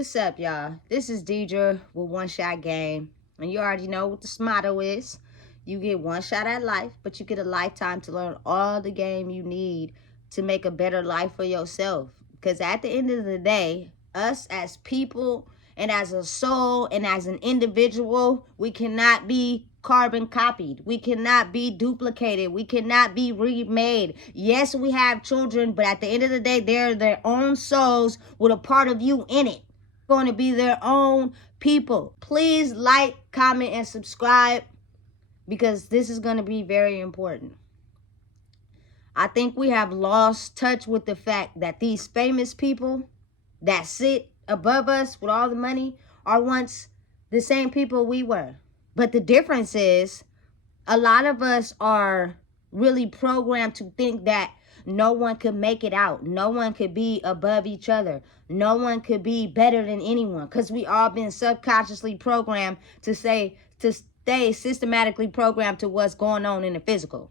What's up, y'all? This is Deidre with One Shot Game. And you already know what the motto is. You get one shot at life, but you get a lifetime to learn all the game you need to make a better life for yourself. Because at the end of the day, us as people and as a soul and as an individual, we cannot be carbon copied. We cannot be duplicated. We cannot be remade. Yes, we have children, but at the end of the day, they're their own souls with a part of you in it. Going to be their own people. Please like, comment, and subscribe because this is going to be very important. I think we have lost touch with the fact that these famous people that sit above us with all the money are once the same people we were. But the difference is a lot of us are really programmed to think that no one could make it out. No one could be above each other. No one could be better than anyone because we all been subconsciously programmed to stay systematically programmed to what's going on in the physical.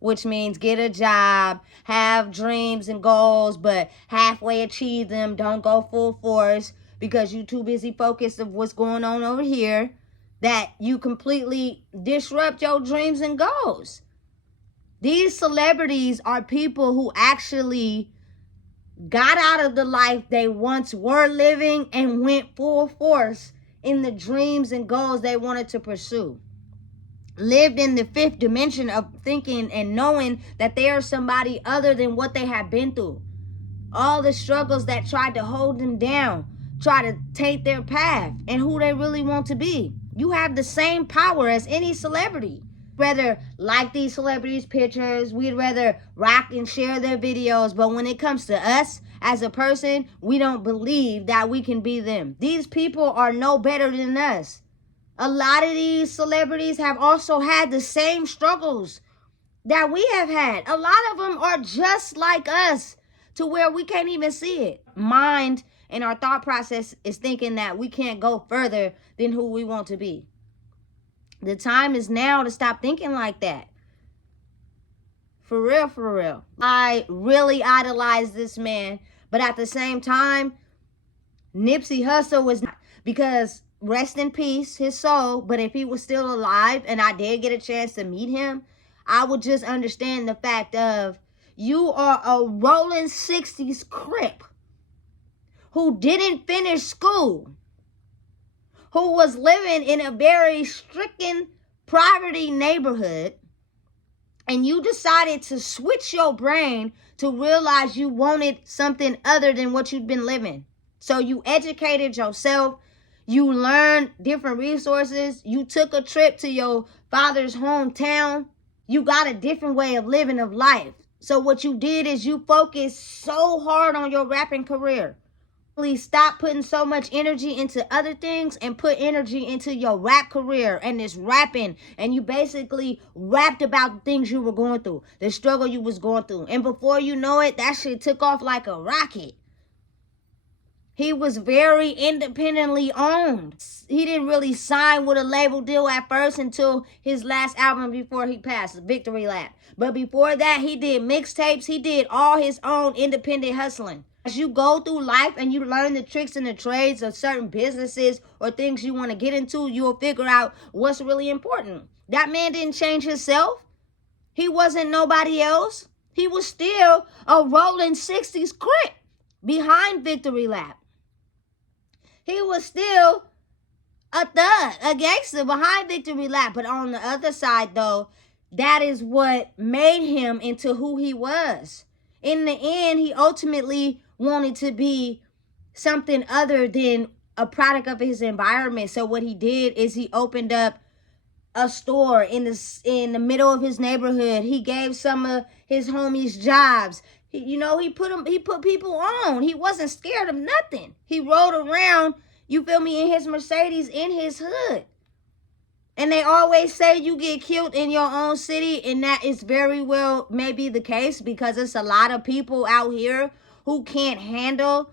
Which means get a job, have dreams and goals, but halfway achieve them. Don't go full force because you're too busy focused of what's going on over here that you completely disrupt your dreams and goals. These celebrities are people who actually got out of the life they once were living and went full force in the dreams and goals they wanted to pursue. Lived in the fifth dimension of thinking and knowing that they are somebody other than what they have been through. All the struggles that tried to hold them down, try to taint their path and who they really want to be. You have the same power as any celebrity. Rather like these celebrities' pictures, we'd rather rock and share their videos, but when it comes to us as a person, we don't believe that we can be them. These people are no better than us. A lot of these celebrities have also had the same struggles that we have had. A lot of them are just like us to where we can't even see it. Mind and our thought process is thinking that we can't go further than who we want to be. The time is now to stop thinking like that. For real, for real. I really idolize this man, but at the same time, Nipsey Hussle was not, because rest in peace, his soul, but if he was still alive and I did get a chance to meet him, I would just understand the fact of you are a rolling 60s crip who didn't finish school, who was living in a very stricken poverty neighborhood, and you decided to switch your brain to realize you wanted something other than what you'd been living. So you educated yourself, you learned different resources, you took a trip to your father's hometown, you got a different way of living of life. So what you did is you focused so hard on your rapping career. Please stop putting so much energy into other things and put energy into your rap career and this rapping. And you basically rapped about the things you were going through, the struggle you was going through. And before you know it, that shit took off like a rocket. He was very independently owned. He didn't really sign with a label deal at first until his last album before he passed, Victory Lap. But before that, he did mixtapes. He did all his own independent hustling. As you go through life and you learn the tricks and the trades of certain businesses or things you want to get into, you'll figure out what's really important. That man didn't change himself. He wasn't nobody else. He was still a rolling 60s crip behind Victory Lap. He was still a thug, a gangster behind Victory Lap. But on the other side, though, that is what made him into who he was. In the end, he ultimately wanted to be something other than a product of his environment. So what he did is he opened up a store in the middle of his neighborhood. He gave some of his homies jobs. He put people on. He wasn't scared of nothing. He rode around, you feel me, in his Mercedes in his hood. And they always say you get killed in your own city, and that is very well maybe the case because it's a lot of people out here who can't handle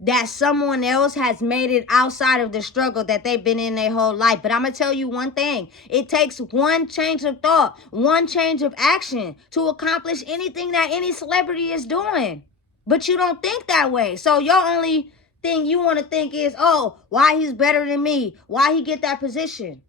that someone else has made it outside of the struggle that they've been in their whole life. But I'm going to tell you one thing. It takes one change of thought, one change of action to accomplish anything that any celebrity is doing. But you don't think that way. So your only thing you want to think is, oh, why he's better than me? Why he get that position?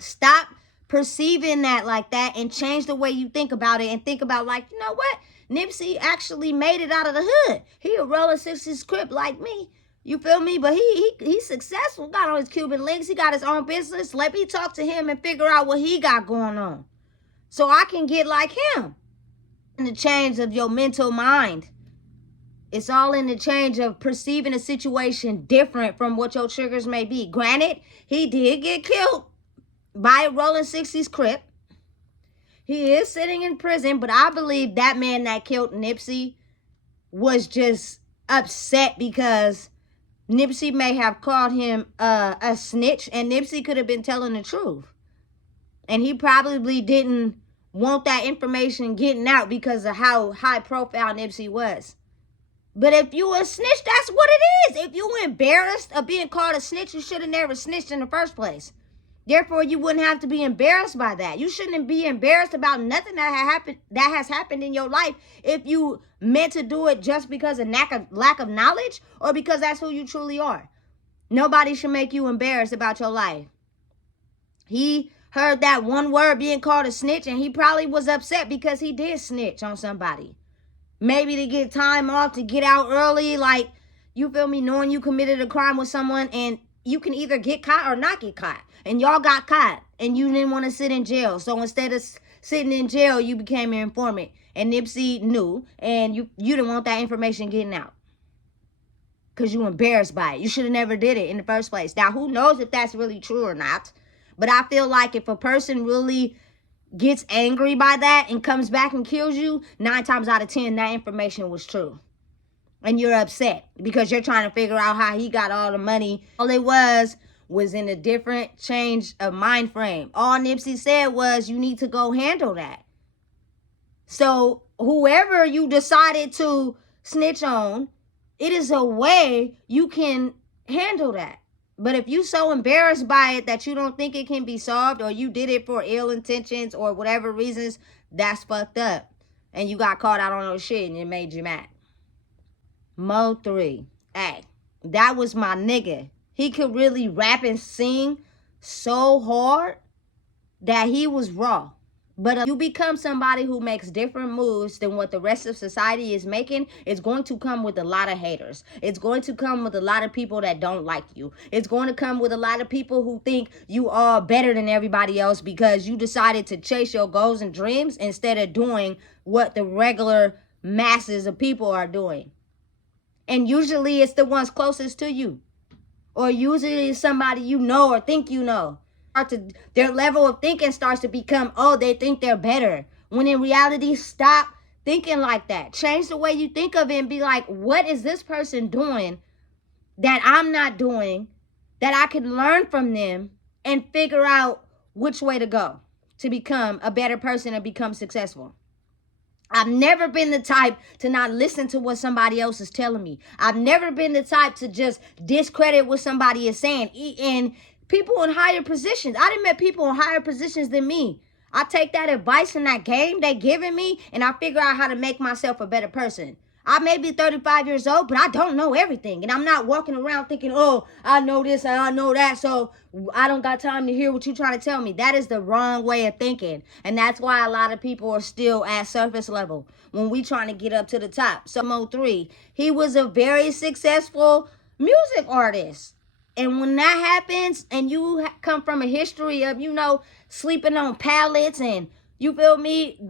Stop perceiving that like that and change the way you think about it and think about like, you know what? Nipsey actually made it out of the hood. He a rolling 60s Crip like me. You feel me? But he's successful. Got on his Cuban links. He got his own business. Let me talk to him and figure out what he got going on, so I can get like him. In the change of your mental mind. It's all in the change of perceiving a situation different from what your triggers may be. Granted, he did get killed by a rolling 60s Crip. He is sitting in prison, but I believe that man that killed Nipsey was just upset because Nipsey may have called him a snitch, and Nipsey could have been telling the truth. And he probably didn't want that information getting out because of how high profile Nipsey was. But if you a snitch, that's what it is. If you embarrassed of being called a snitch, you should have never snitched in the first place. Therefore, you wouldn't have to be embarrassed by that. You shouldn't be embarrassed about nothing that has happened in your life if you meant to do it just because of lack of knowledge or because that's who you truly are. Nobody should make you embarrassed about your life. He heard that one word being called a snitch, and he probably was upset because he did snitch on somebody. Maybe to get time off, to get out early, like, you feel me, knowing you committed a crime with someone, and you can either get caught or not get caught. And y'all got caught, and you didn't want to sit in jail. So instead of sitting in jail, you became an informant. And Nipsey knew, and you didn't want that information getting out because you embarrassed by it. You should have never did it in the first place. Now, who knows if that's really true or not? But I feel like if a person really gets angry by that and comes back and kills you, 9 times out of 10, that information was true. And you're upset because you're trying to figure out how he got all the money. All it was in a different change of mind frame. All Nipsey said was, you need to go handle that. So whoever you decided to snitch on, it is a way you can handle that. But if you so embarrassed by it that you don't think it can be solved, or you did it for ill intentions or whatever reasons, that's fucked up. And you got caught out on those shit and it made you mad. Mo 3. Hey, that was my nigga. He could really rap and sing so hard that he was raw. But you become somebody who makes different moves than what the rest of society is making, it's going to come with a lot of haters. It's going to come with a lot of people that don't like you. It's going to come with a lot of people who think you are better than everybody else because you decided to chase your goals and dreams instead of doing what the regular masses of people are doing. And usually it's the ones closest to you. Or usually it's somebody you know or think you know. Their level of thinking starts to become, oh, they think they're better. When in reality, stop thinking like that. Change the way you think of it and be like, what is this person doing that I'm not doing that I can learn from them and figure out which way to go to become a better person and become successful? I've never been the type to not listen to what somebody else is telling me. I've never been the type to just discredit what somebody is saying. And people in higher positions, I done met people in higher positions than me. I take that advice and that game they giving me, and I figure out how to make myself a better person. I may be 35 years old, but I don't know everything. And I'm not walking around thinking, oh, I know this and I know that, so I don't got time to hear what you're trying to tell me. That is the wrong way of thinking. And that's why a lot of people are still at surface level when we trying to get up to the top. So Mo 3, he was a very successful music artist. And when that happens and you come from a history of, you know, sleeping on pallets and, you feel me,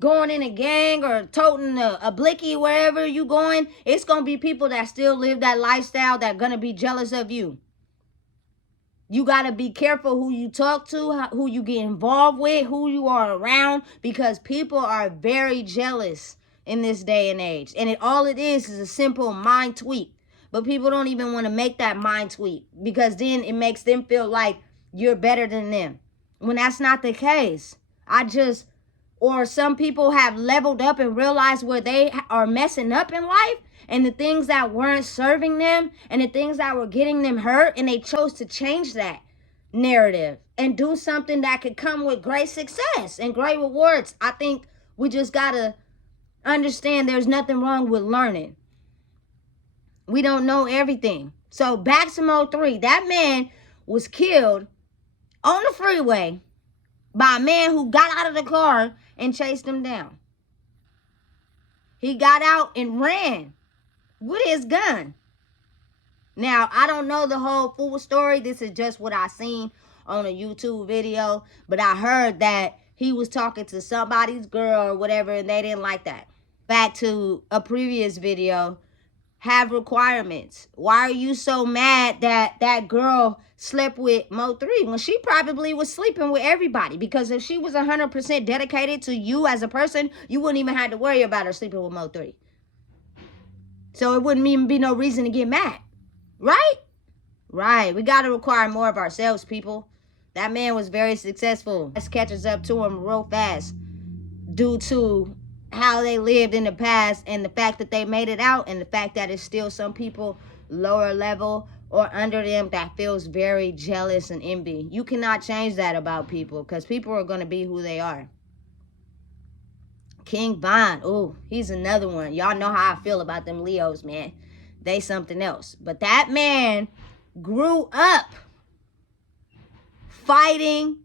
going in a gang or toting a blicky wherever you going, it's going to be people that still live that lifestyle that going to be jealous of you. You got to be careful who you talk to, who you get involved with, who you are around, because people are very jealous in this day and age. And all it is a simple mind tweak. But people don't even want to make that mind tweak because then it makes them feel like you're better than them. When that's not the case. Or some people have leveled up and realized where they are messing up in life and the things that weren't serving them and the things that were getting them hurt, and they chose to change that narrative and do something that could come with great success and great rewards. I think we just got to understand there's nothing wrong with learning. We don't know everything. So back to 03, that man was killed on the freeway by a man who got out of the car and chased him down. He got out and ran with his gun. Now, I don't know the whole full story. This is just what I seen on a YouTube video. But I heard that he was talking to somebody's girl or whatever, and they didn't like that. Back to a previous video, have requirements. Why are you so mad that that girl slept with Mo3 when she probably was sleeping with everybody? Because if she was 100% dedicated to you as a person, you wouldn't even have to worry about her sleeping with Mo3. So it wouldn't even be no reason to get mad. Right? Right. We got to require more of ourselves, people. That man was very successful. This catches up to him real fast due to how they lived in the past and the fact that they made it out, and the fact that it's still some people lower level or under them that feels very jealous and envy. You cannot change that about people, because people are going to be who they are. King Von, oh, he's another one. Y'all know how I feel about them Leos, man. They something else. But that man grew up fighting,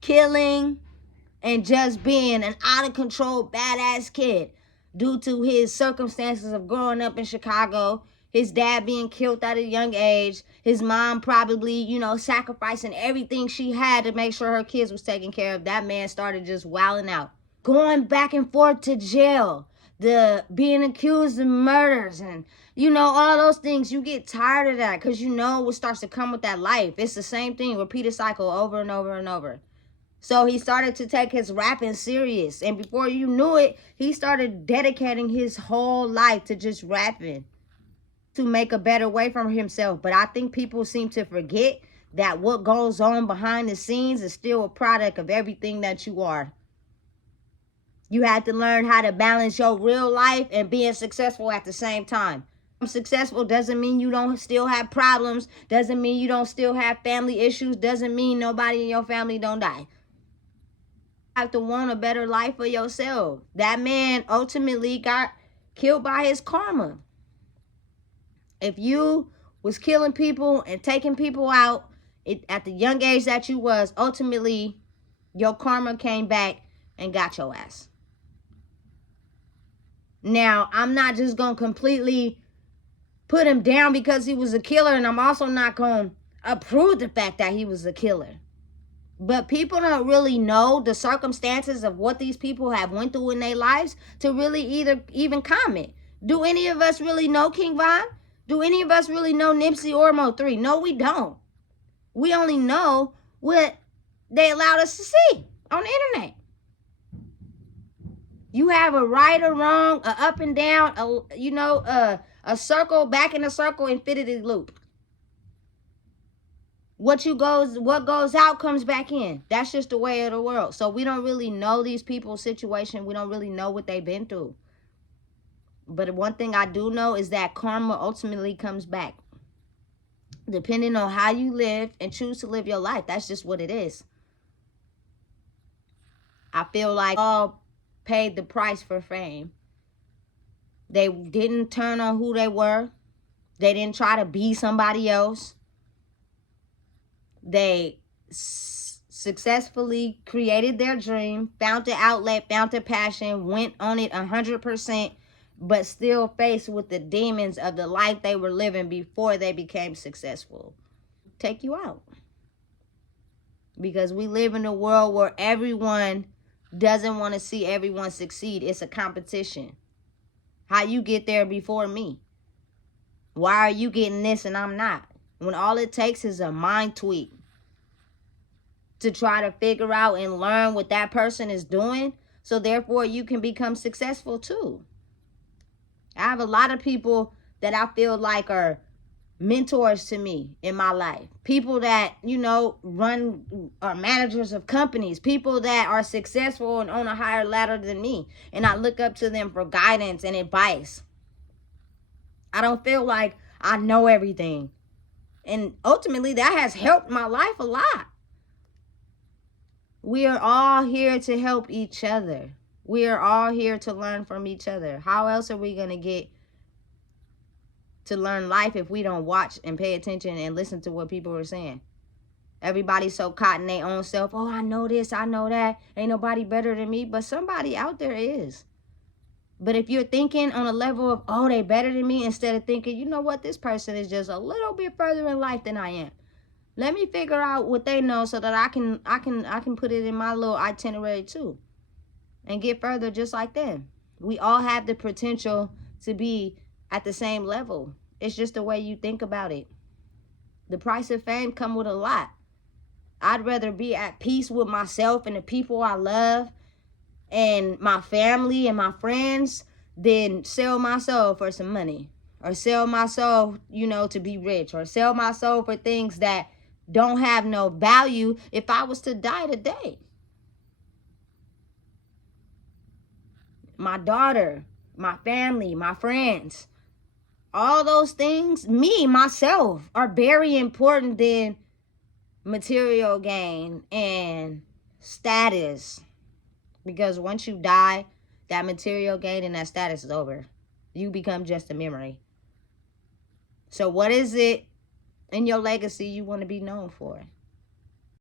killing, and just being an out-of-control, badass kid due to his circumstances of growing up in Chicago, his dad being killed at a young age, his mom probably, you know, sacrificing everything she had to make sure her kids was taken care of. That man started just wilding out, going back and forth to jail, the being accused of murders, and, you know, all those things. You get tired of that because you know what starts to come with that life. It's the same thing, repeated cycle over and over and over. So he started to take his rapping serious. And before you knew it, he started dedicating his whole life to just rapping to make a better way for himself. But I think people seem to forget that what goes on behind the scenes is still a product of everything that you are. You have to learn how to balance your real life and being successful at the same time. Successful doesn't mean you don't still have problems. Doesn't mean you don't still have family issues. Doesn't mean nobody in your family don't die. Have to want a better life for yourself. That man ultimately got killed by his karma. If you was killing people and taking people out at the young age that you was, ultimately your karma came back and got your ass. Now, I'm not just gonna completely put him down because he was a killer, and I'm also not gonna approve the fact that he was a killer. But people don't really know the circumstances of what these people have went through in their lives to really even comment. Do any of us really know King Von? Do any of us really know Nipsey or Mo3? No, we don't. We only know what they allowed us to see on the internet. You have a right or wrong, a up and down, a circle, back in a circle, infinity loop. What goes out comes back in. That's just the way of the world. So we don't really know these people's situation. We don't really know what they've been through. But one thing I do know is that karma ultimately comes back. Depending on how you live and choose to live your life. That's just what it is. I feel like all paid the price for fame. They didn't turn on who they were. They didn't try to be somebody else. They successfully created their dream, found the outlet, found the passion, went on it 100%, but still faced with the demons of the life they were living before they became successful. Take you out. Because we live in a world where everyone doesn't want to see everyone succeed. It's a competition. How you get there before me? Why are you getting this and I'm not? When all it takes is a mind tweak to try to figure out and learn what that person is doing, so therefore you can become successful too. I have a lot of people that I feel like are mentors to me in my life. People that, you know, are managers of companies. People that are successful and on a higher ladder than me. And I look up to them for guidance and advice. I don't feel like I know everything. And ultimately that has helped my life a lot. We are all here to help each other. We are all here to learn from each other. How else are we going to get to learn life if we don't watch and pay attention and listen to what people are saying. Everybody's so caught in their own self. Oh, I know this, I know that. Ain't nobody better than me. But somebody out there is. But if you're thinking on a level of, oh, they better than me, instead of thinking, you know what, this person is just a little bit further in life than I am. Let me figure out what they know so that I can put it in my little itinerary too. And get further just like them. We all have the potential to be at the same level. It's just the way you think about it. The price of fame come with a lot. I'd rather be at peace with myself and the people I love and my family and my friends than sell my soul for some money. Or sell my soul, to be rich. Or sell my soul for things that don't have no value if I was to die today. My daughter, my family, my friends, all those things, me, myself, are very important than material gain and status. Because once you die, that material gain and that status is over. You become just a memory. So what is it in your legacy you want to be known for?